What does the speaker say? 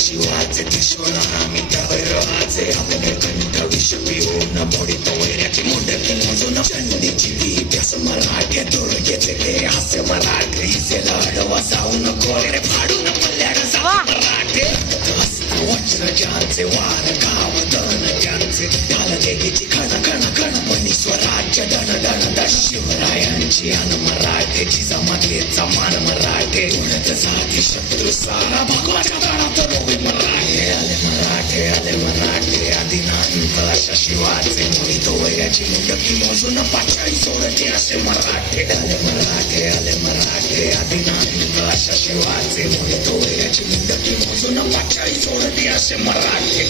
शिवाचे किशोरा मी राजे आपले कंठ विष पिऊन मोडित वैऱ्याची मुंडकी मोजून चंडीची व्यास मराठे दुर्गेचे ते हास्य मराठे इसेला अडवा जाऊन कोरे फाडून पल्ल्याड मराठे वज्र ज्यांचे वार गाव दन ज्यांचे ढाल देवीची खण खण खण पणी स्वराज्य दन दन द शिवरायांची अन मराठेची जमातीचा मान मराठे उडत साधी शत्रू सारा भगवाच्या प्राणात रोवे मराठे आले मराठे आदिनांत अशा शिवाचे मोहित वैऱ्याची मुंडकी मोजून पाचाई सोडते असे मराठे आले मराठे आदिनांत अशा शिवाचे मोहित वैऱ्याची मुंडकी मोजून पाचाई सोडते असे मराठे